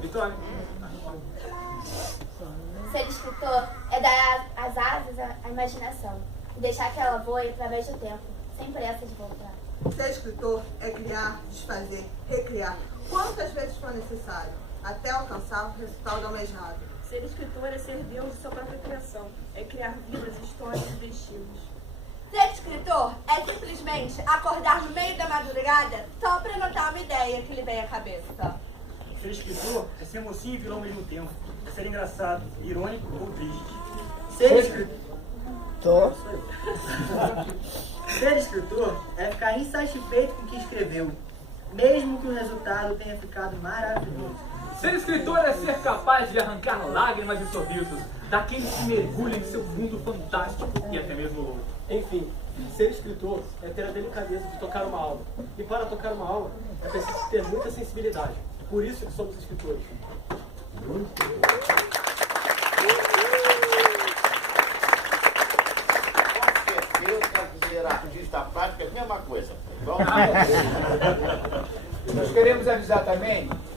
Vitória. Ser escritor é dar as asas à imaginação e deixar que ela voe através do tempo, sem pressa de voltar. Ser escritor é criar, desfazer, recriar, quantas vezes for necessário, até alcançar o resultado almejado. Ser escritor é ser Deus de sua própria criação, é criar vidas, histórias e destinos. Ser escritor é simplesmente acordar no meio da madrugada só para anotar uma ideia que lhe vem à cabeça. Ser escritor é ser mocinho e vilão ao mesmo tempo. É ser engraçado, irônico ou triste. Ser escritor... Ser escritor é ficar insatisfeito com o que escreveu, mesmo que o resultado tenha ficado maravilhoso. Ser escritor é ser capaz de arrancar lágrimas e sorrisos daqueles que mergulham em seu mundo fantástico e até mesmo louco. Enfim, ser escritor é ter a delicadeza de tocar uma alma. E para tocar uma alma é preciso ter muita sensibilidade. Por isso que somos escritores. Com certeza, dizer artista prático é a mesma coisa. Vamos. Nós queremos avisar também